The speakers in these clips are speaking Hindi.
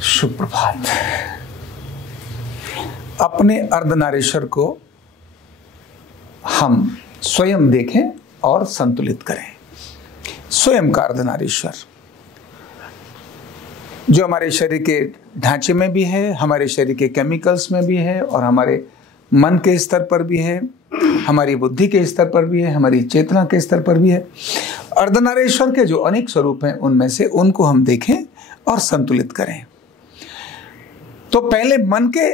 शुभ प्रभात। अपने अर्धनारीश्वर को हम स्वयं देखें और संतुलित करें। स्वयं का अर्धनारीश्वर जो हमारे शरीर के ढांचे में भी है, हमारे शरीर के केमिकल्स में भी है और हमारे मन के स्तर पर भी है, हमारी बुद्धि के स्तर पर भी है, हमारी चेतना के स्तर पर भी है। अर्धनारीश्वर के जो अनेक स्वरूप हैं उनमें से उनको हम देखें और संतुलित करें। तो पहले मन के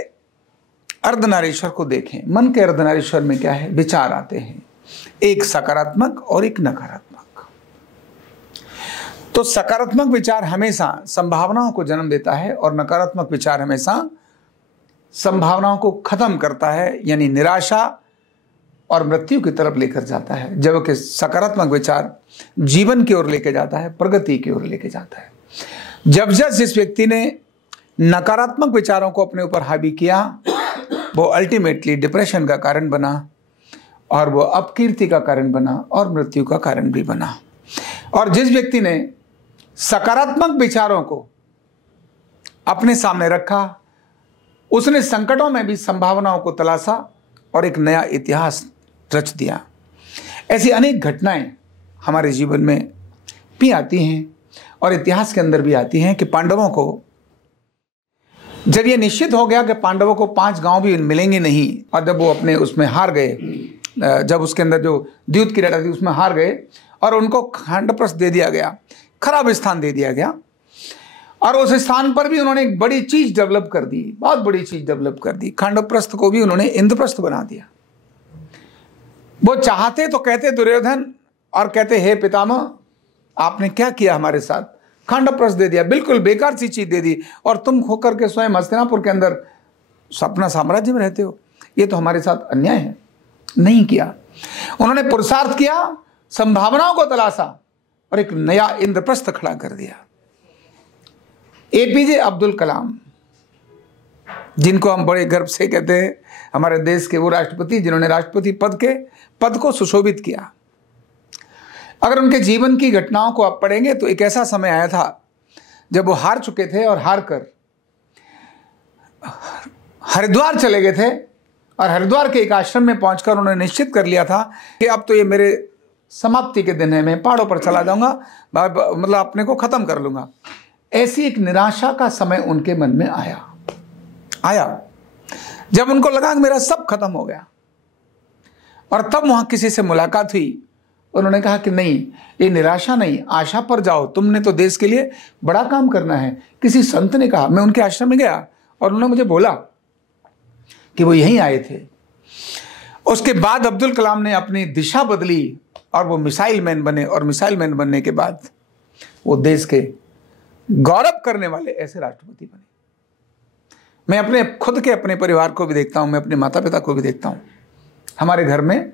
अर्धनारीश्वर को देखें। मन के अर्धनारीश्वर में क्या है? विचार आते हैं, एक सकारात्मक और एक नकारात्मक। तो सकारात्मक विचार हमेशा संभावनाओं को जन्म देता है और नकारात्मक विचार हमेशा संभावनाओं को खत्म करता है, यानी निराशा और मृत्यु की तरफ लेकर जाता है। जबकि सकारात्मक विचार जीवन की ओर लेके जाता है, प्रगति की ओर लेके जाता है। जब जिस व्यक्ति ने नकारात्मक विचारों को अपने ऊपर हावी किया वो अल्टीमेटली डिप्रेशन का कारण बना और वो अपकीर्ति का कारण बना और मृत्यु का कारण भी बना। और जिस व्यक्ति ने सकारात्मक विचारों को अपने सामने रखा उसने संकटों में भी संभावनाओं को तलाशा और एक नया इतिहास रच दिया। ऐसी अनेक घटनाएं हमारे जीवन में भी आती हैं और इतिहास के अंदर भी आती हैं कि पांडवों को जब ये निश्चित हो गया कि पांडवों को 5 गांव भी मिलेंगे नहीं और जब वो अपने उसमें हार गए, जब उसके अंदर जो द्यूत की लड़ाई थी उसमें हार गए और उनको खांडप्रस्थ दे दिया गया, खराब स्थान दे दिया गया और उस स्थान पर भी उन्होंने एक बड़ी चीज डेवलप कर दी, बहुत बड़ी चीज डेवलप कर दी। खांडप्रस्थ को भी उन्होंने इंद्रप्रस्थ बना दिया। वो चाहते तो कहते दुर्योधन और कहते हे पितामह आपने क्या किया हमारे साथ, खांडप्रस्थ दे दिया, बिल्कुल बेकार सी चीज दे दी और तुम होकर के स्वयं हस्तिनापुर के अंदर अपना साम्राज्य में रहते हो, ये तो हमारे साथ अन्याय है। नहीं किया, उन्होंने पुरुषार्थ किया, संभावनाओं को तलाशा और एक नया इंद्रप्रस्थ खड़ा कर दिया। एपीजे अब्दुल कलाम, जिनको हम बड़े गर्व से कहते हैं, हमारे देश के वो राष्ट्रपति जिन्होंने राष्ट्रपति पद को सुशोभित किया। अगर उनके जीवन की घटनाओं को आप पढ़ेंगे तो एक ऐसा समय आया था जब वो हार चुके थे और हार कर हरिद्वार चले गए थे और हरिद्वार के एक आश्रम में पहुंचकर उन्होंने निश्चित कर लिया था कि अब तो ये मेरे समाप्ति के दिन है, मैं पहाड़ों पर चला जाऊंगा, मतलब अपने को खत्म कर लूंगा। ऐसी एक निराशा का समय उनके मन में आया जब उनको लगा कि मेरा सब खत्म हो गया। और तब वहां किसी से मुलाकात हुई, उन्होंने कहा कि नहीं, ये निराशा नहीं, आशा पर जाओ, तुमने तो देश के लिए बड़ा काम करना है। किसी संत ने कहा, मैं उनके आश्रम में गया और उन्होंने मुझे बोला कि वो यहीं आए थे। उसके बाद अब्दुल कलाम ने अपनी दिशा बदली और वो मिसाइल मैन बने और मिसाइल मैन बनने के बाद वो देश के गौरव करने वाले ऐसे राष्ट्रपति बने। मैं अपने खुद के अपने परिवार को भी देखता हूं, मैं अपने माता पिता को भी देखता हूं। हमारे घर में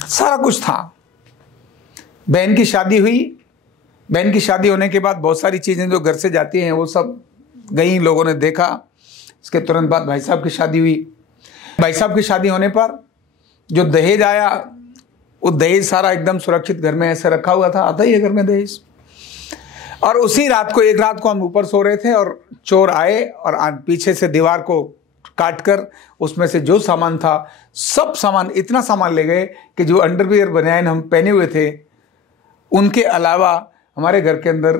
सारा कुछ था, बहन की शादी हुई, बहन की शादी होने के बाद बहुत सारी चीजें जो घर से जाती हैं वो सब गई, लोगों ने देखा। इसके तुरंत बाद भाई साहब की शादी हुई। भाई साहब की शादी होने पर जो दहेज आया वो दहेज सारा एकदम सुरक्षित घर में ऐसे रखा हुआ था, आता ही है घर में दहेज। और उसी रात को, एक रात को हम ऊपर सो रहे थे और चोर आए और पीछे से दीवार को काटकर उसमें से जो सामान था सब सामान, इतना सामान ले गए कि जो अंडरवियर बनियान हम पहने हुए थे उनके अलावा हमारे घर के अंदर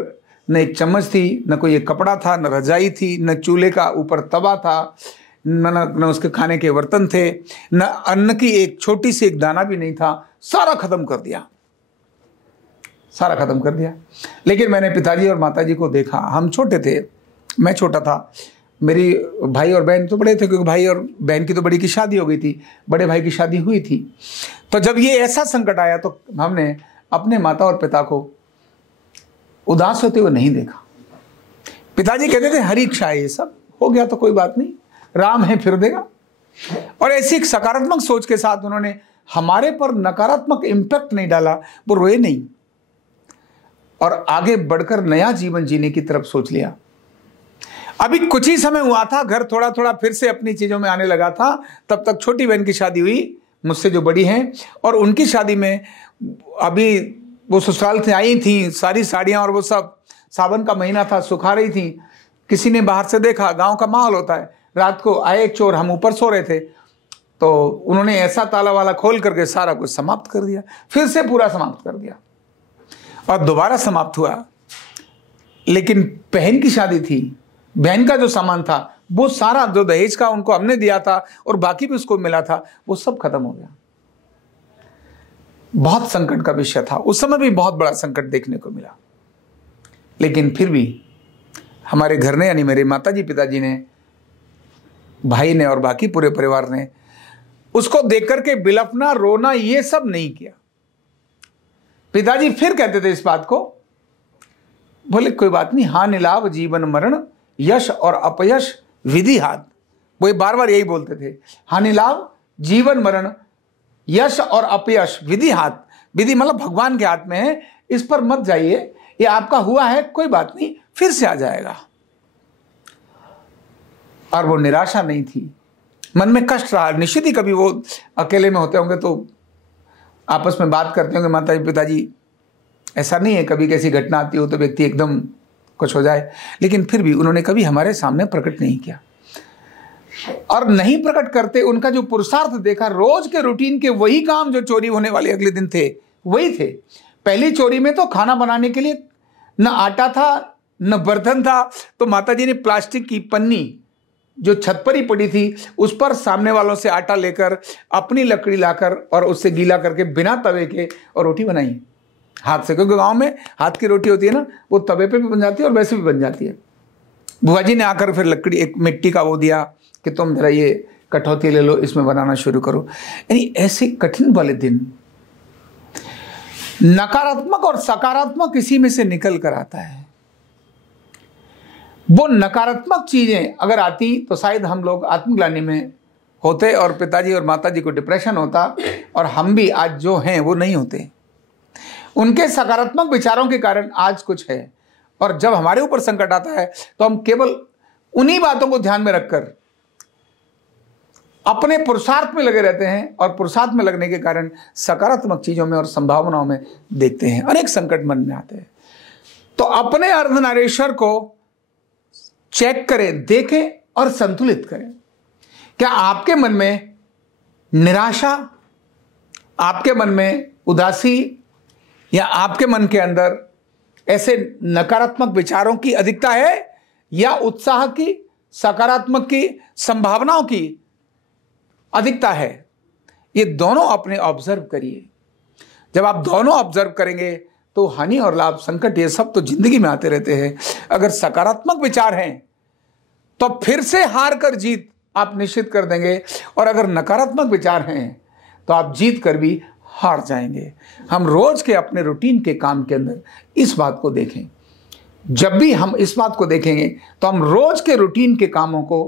न एक चम्मच थी, न कोई एक कपड़ा था, न रजाई थी, न चूल्हे का ऊपर तवा था, न उसके खाने के बर्तन थे, न अन्न की एक छोटी सी एक दाना भी नहीं था। सारा खत्म कर दिया, सारा खत्म कर दिया। लेकिन मैंने पिताजी और माताजी को देखा। हम छोटे थे, मैं छोटा था, मेरी भाई और बहन तो बड़े थे क्योंकि भाई और बहन की तो बड़ी की शादी हो गई थी, बड़े भाई की शादी हुई थी। तो जब ये ऐसा संकट आया तो हमने अपने माता और पिता को उदास होते हुए नहीं देखा। पिताजी कहते थे हरी इच्छा है, ये सब हो गया तो कोई बात नहीं, राम है फिर देगा। और ऐसी एक सकारात्मक सोच के साथ उन्होंने हमारे पर नकारात्मक इंपैक्ट नहीं डाला, वो रोए नहीं और आगे बढ़कर नया जीवन जीने की तरफ सोच लिया। अभी कुछ ही समय हुआ था, घर थोड़ा थोड़ा फिर से अपनी चीजों में आने लगा था। तब तक छोटी बहन की शादी हुई, मुझसे जो बड़ी हैं, और उनकी शादी में अभी वो ससुराल से आई थी, सारी साड़ियां और वो सब, सावन का महीना था, सुखा रही थी किसी ने बाहर से देखा, गांव का माहौल होता है, रात को आए एक चोर, हम ऊपर सो रहे थे, तो उन्होंने ऐसा ताला वाला खोल करके सारा कुछ समाप्त कर दिया, फिर से पूरा समाप्त कर दिया और दोबारा समाप्त हुआ। लेकिन बहन की शादी थी, बहन का जो सामान था वो सारा, जो दहेज का उनको हमने दिया था और बाकी भी उसको मिला था, वो सब खत्म हो गया। बहुत संकट का विषय था, उस समय भी बहुत बड़ा संकट देखने को मिला। लेकिन फिर भी हमारे घर ने, यानी मेरे माताजी पिताजी ने, भाई ने और बाकी पूरे परिवार ने उसको देख करके बिलपना, रोना, ये सब नहीं किया। पिताजी फिर कहते थे इस बात को, बोले कोई बात नहीं, हानि लाभ जीवन मरण, यश और अपयश विधि हाथ। वो बार बार यही बोलते थे, हानि लाभ जीवन मरण, यश और अपयश विधि हाथ। विधि मतलब भगवान के हाथ में है, इस पर मत जाइए, ये आपका हुआ है, कोई बात नहीं, फिर से आ जाएगा। और वो निराशा नहीं थी, मन में कष्ट रहा। निश्चित ही कभी वो अकेले में होते होंगे तो आपस में बात करते होंगे माताजी पिताजी, ऐसा नहीं है कभी कैसी घटना आती हो तो व्यक्ति एकदम कुछ हो जाए, लेकिन फिर भी उन्होंने कभी हमारे सामने प्रकट नहीं किया। और नहीं प्रकट करते, उनका जो पुरुषार्थ देखा, रोज के रूटीन के वही काम जो चोरी होने वाले अगले दिन थे वही थे। पहली चोरी में तो खाना बनाने के लिए न आटा था न बर्तन था, तो माताजी ने प्लास्टिक की पन्नी जो छत पर ही पड़ी थी उस पर सामने वालों से आटा लेकर, अपनी लकड़ी लाकर और उससे गीला करके बिना तवे के और रोटी बनाई हाथ से, क्योंकि गांव में हाथ की रोटी होती है ना, वो तवे पे भी बन जाती है और वैसे भी बन जाती है। बुआ जी ने आकर फिर लकड़ी, एक मिट्टी का वो दिया कि तुम जरा ये कठौती ले लो, इसमें बनाना शुरू करो। यानी ऐसे कठिन वाले दिन नकारात्मक और सकारात्मक इसी में से निकल कर आता है। वो नकारात्मक चीजें अगर आती तो शायद हम लोग आत्मग्लानि में होते और पिताजी और माताजी को डिप्रेशन होता और हम भी आज जो हैं वो नहीं होते। उनके सकारात्मक विचारों के कारण आज कुछ है। और जब हमारे ऊपर संकट आता है तो हम केवल उन्हीं बातों को ध्यान में रखकर अपने पुरुषार्थ में लगे रहते हैं और पुरुषार्थ में लगने के कारण सकारात्मक चीजों में और संभावनाओं में देखते हैं, अनेक संकट मन में आते हैं। तो अपने अर्धनारीश्वर को चेक करें, देखें और संतुलित करें। क्या आपके मन में निराशा, आपके मन में उदासी, या आपके मन के अंदर ऐसे नकारात्मक विचारों की अधिकता है, या उत्साह की, सकारात्मक की, संभावनाओं की अधिकता है? ये दोनों अपने ऑब्जर्व करिए। जब आप दोनों ऑब्जर्व करेंगे तो हानि और लाभ, संकट, ये सब तो जिंदगी में आते रहते हैं। अगर सकारात्मक विचार हैं तो फिर से हार कर जीत आप निश्चित कर देंगे, और अगर नकारात्मक विचार हैं तो आप जीत कर भी हार जाएंगे। हम रोज के अपने रूटीन के काम के अंदर इस बात को देखें। जब भी हम इस बात को देखेंगे तो हम रोज के रूटीन के कामों को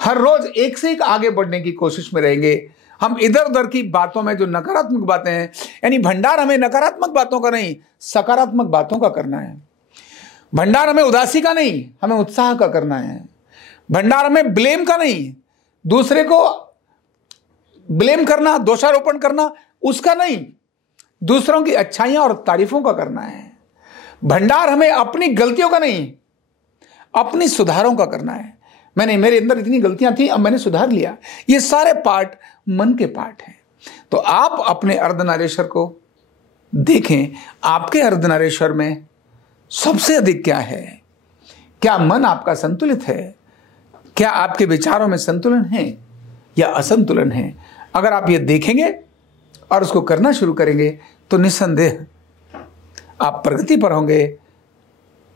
हर रोज एक से एक आगे बढ़ने की कोशिश में रहेंगे। हम इधर उधर की बातों में जो नकारात्मक बातें हैं, यानी भंडार हमें नकारात्मक बातों का नहीं, सकारात्मक बातों का करना है। भंडार हमें उदासी का नहीं, हमें उत्साह का करना है। भंडार हमें ब्लेम का नहीं, दूसरे को ब्लेम करना, दोषारोपण करना, उसका नहीं, दूसरों की अच्छाइयां और तारीफों का करना है। भंडार हमें अपनी गलतियों का नहीं, अपनी सुधारों का करना है। मेरे अंदर इतनी गलतियां थी, अब मैंने सुधार लिया। ये सारे पार्ट मन के पार्ट हैं। तो आप अपने अर्धनारीश्वर को देखें, आपके अर्धनारीश्वर में सबसे अधिक क्या है? क्या मन आपका संतुलित है? क्या आपके विचारों में संतुलन है या असंतुलन है? अगर आप ये देखेंगे और उसको करना शुरू करेंगे तो निस्संदेह आप प्रगति पर होंगे।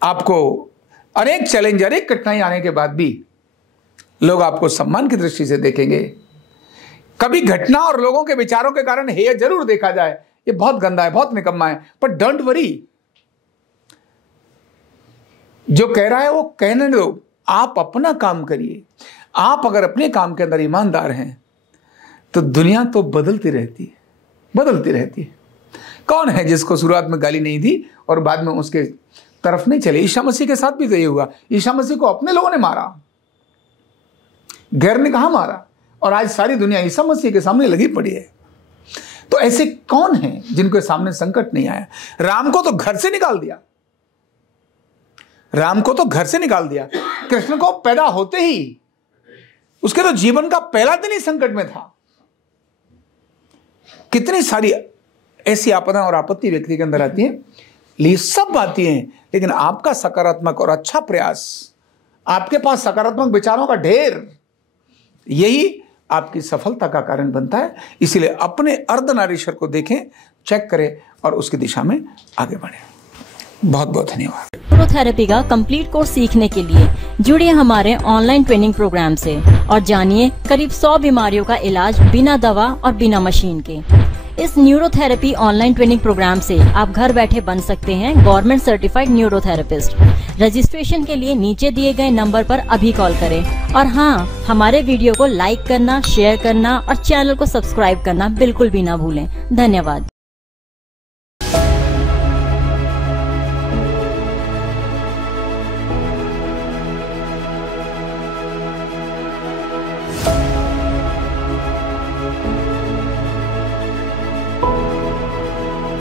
आपको अनेक चैलेंज, अनेक कठिनाई आने के बाद भी लोग आपको सम्मान की दृष्टि से देखेंगे। कभी घटना और लोगों के विचारों के कारण हेय जरूर देखा जाए, ये बहुत गंदा है, बहुत निकम्मा है, पर डोंट वरी, जो कह रहा है वो कहने दो। आप अपना काम करिए। आप अगर अपने काम के अंदर ईमानदार हैं तो दुनिया तो बदलती रहती है, बदलती रहती है। कौन है जिसको शुरुआत में गाली नहीं दी और बाद में उसके तरफ नहीं चले? ईसा मसीह के साथ भी तो ये हुआ। ईसा मसीह को अपने लोगों ने मारा, गैर ने कहां मारा, और आज सारी दुनिया ईसा मसीह के सामने लगी पड़ी है। तो ऐसे कौन हैं जिनके सामने संकट नहीं आया? राम को तो घर से निकाल दिया, राम को तो घर से निकाल दिया, कृष्ण को पैदा होते ही उसके तो जीवन का पहला दिन ही संकट में था। कितनी सारी ऐसी आपदा और आपत्ति व्यक्ति के अंदर आती है, ये सब आती हैं, लेकिन आपका सकारात्मक और अच्छा प्रयास, आपके पास सकारात्मक विचारों का ढेर, यही आपकी सफलता का कारण बनता है। इसीलिए अपने अर्धनारीश्वर को देखें, चेक करें और उसकी दिशा में आगे बढ़ें। बहुत बहुत धन्यवाद। न्यूरोथेरेपी का कंप्लीट कोर्स सीखने के लिए जुड़िए हमारे ऑनलाइन ट्रेनिंग प्रोग्राम से और जानिए करीब 100 बीमारियों का इलाज बिना दवा और बिना मशीन के। इस न्यूरोथेरेपी ऑनलाइन ट्रेनिंग प्रोग्राम से आप घर बैठे बन सकते हैं गवर्नमेंट सर्टिफाइड न्यूरोथेरेपिस्ट। रजिस्ट्रेशन के लिए नीचे दिए गए नंबर पर अभी कॉल करें और हाँ, हमारे वीडियो को लाइक करना, शेयर करना और चैनल को सब्सक्राइब करना बिल्कुल भी ना भूलें। धन्यवाद।